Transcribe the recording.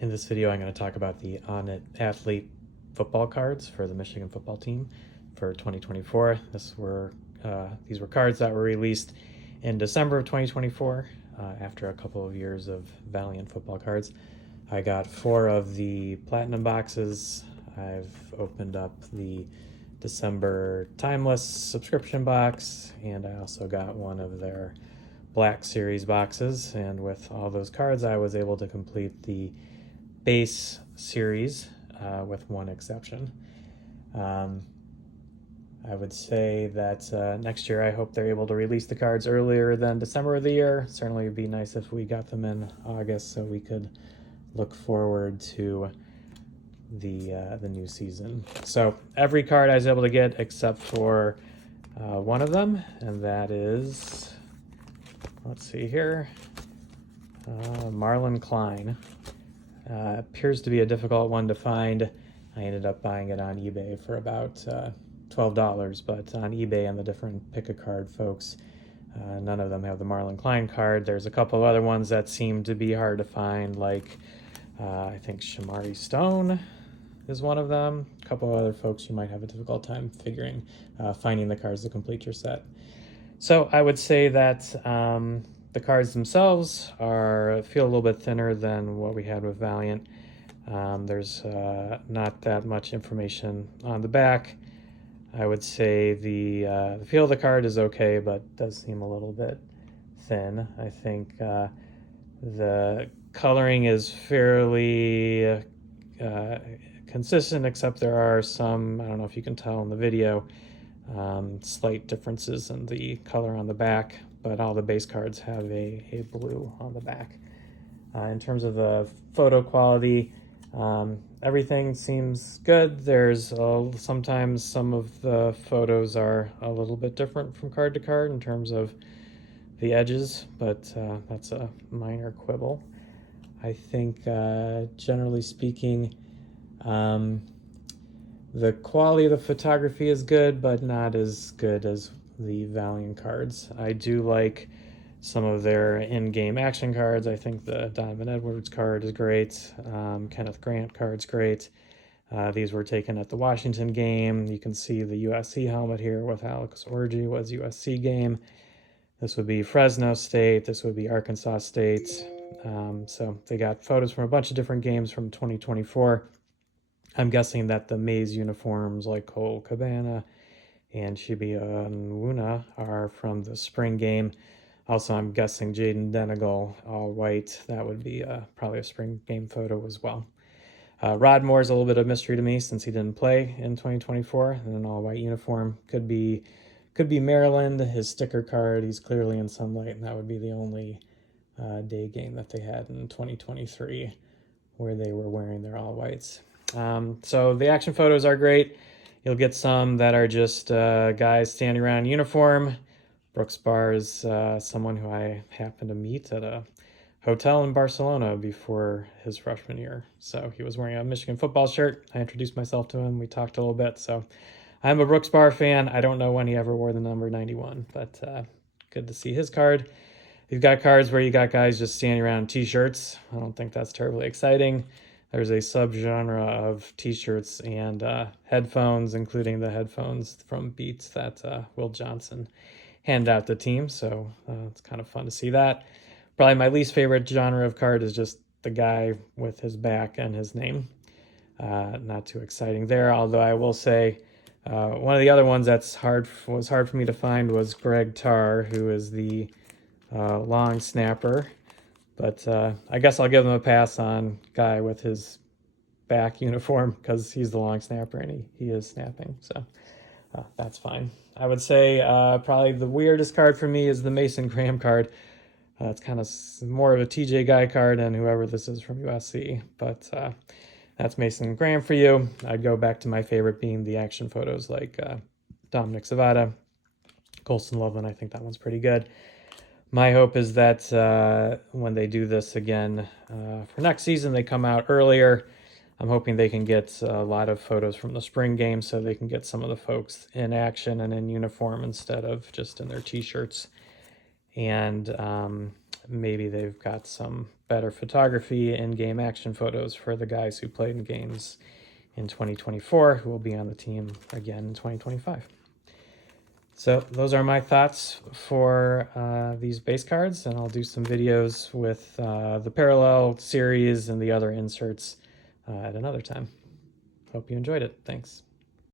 In this video, I'm going to talk about the ONIT Athlete football cards for the Michigan football team for 2024. These were cards that were released in December of 2024 after a couple of years of Valiant football cards. I got 4 of the platinum boxes. I've opened up the December Timeless subscription box, and I also got one of their Black Series boxes. And with all those cards, I was able to complete the base series with one exception. I would say that next year I hope they're able to release the cards earlier than December of the year. Certainly it'd be nice if we got them in August so we could look forward to the new season. So every card I was able to get except for one of them, and that is, let's see here, Marlon Klein. Appears to be a difficult one to find. I ended up buying it on eBay for about $12, but on eBay and the different pick-a-card folks, none of them have the Marlon Klein card. There's a couple of other ones that seem to be hard to find, like I think Shamari Stone is one of them. A couple of other folks you might have a difficult time finding the cards to complete your set. So I would say that the cards themselves feel a little bit thinner than what we had with Valiant. There's not that much information on the back. I would say the feel of the card is okay, but does seem a little bit thin. I think the coloring is fairly consistent, except there are some, I don't know if you can tell in the video, slight differences in the color on the back, but all the base cards have a blue on the back. In terms of the photo quality, everything seems good. There's sometimes some of the photos are a little bit different from card to card in terms of the edges, but that's a minor quibble. I think generally speaking, the quality of the photography is good, but not as good as the Valiant cards. I do like some of their in-game action cards. I think the Donovan Edwards card is great. Kenneth Grant card's great. These were taken at the Washington game. You can see the USC helmet here with Alex Orji was USC game. This would be Fresno State. This would be Arkansas State. So they got photos from a bunch of different games from 2024. I'm guessing that the Maze uniforms like Cole Cabana and Shibuya Nwuna are from the spring game. Also, I'm guessing Jaden Denegal, all white. That would be probably a spring game photo as well. Rod Moore's a little bit of mystery to me since he didn't play in 2024 in an all-white uniform. Could be Maryland, his sticker card. He's clearly in sunlight, and that would be the only day game that they had in 2023 where they were wearing their all-whites. So the action photos are great. You'll get some that are just guys standing around in uniform. Brooks Barr is someone who I happened to meet at a hotel in Barcelona before his freshman year. So he was wearing a Michigan football shirt. I introduced myself to him. We talked a little bit. So I'm a Brooks Barr fan. I don't know when he ever wore the number 91, but good to see his card. You've got cards where you got guys just standing around in t-shirts. I don't think that's terribly exciting. There's a subgenre of t-shirts and headphones, including the headphones from Beats that Will Johnson handed out the team. So it's kind of fun to see that. Probably my least favorite genre of card is just the guy with his back and his name. Not too exciting there, although I will say one of the other ones that's was hard for me to find was Greg Tarr, who is the long snapper. But I guess I'll give them a pass on guy with his back uniform because he's the long snapper and he is snapping. So that's fine. I would say probably the weirdest card for me is the Mason Graham card. It's kind of more of a TJ Guy card than whoever this is from USC. But that's Mason Graham for you. I'd go back to my favorite being the action photos like Dominic Zavada, Colston Loveland. I think that one's pretty good. My hope is that when they do this again for next season, they come out earlier. I'm hoping they can get a lot of photos from the spring game so they can get some of the folks in action and in uniform instead of just in their t-shirts. And maybe they've got some better photography and game action photos for the guys who played in games in 2024 who will be on the team again in 2025. So those are my thoughts for these base cards, and I'll do some videos with the parallel series and the other inserts at another time. Hope you enjoyed it. Thanks.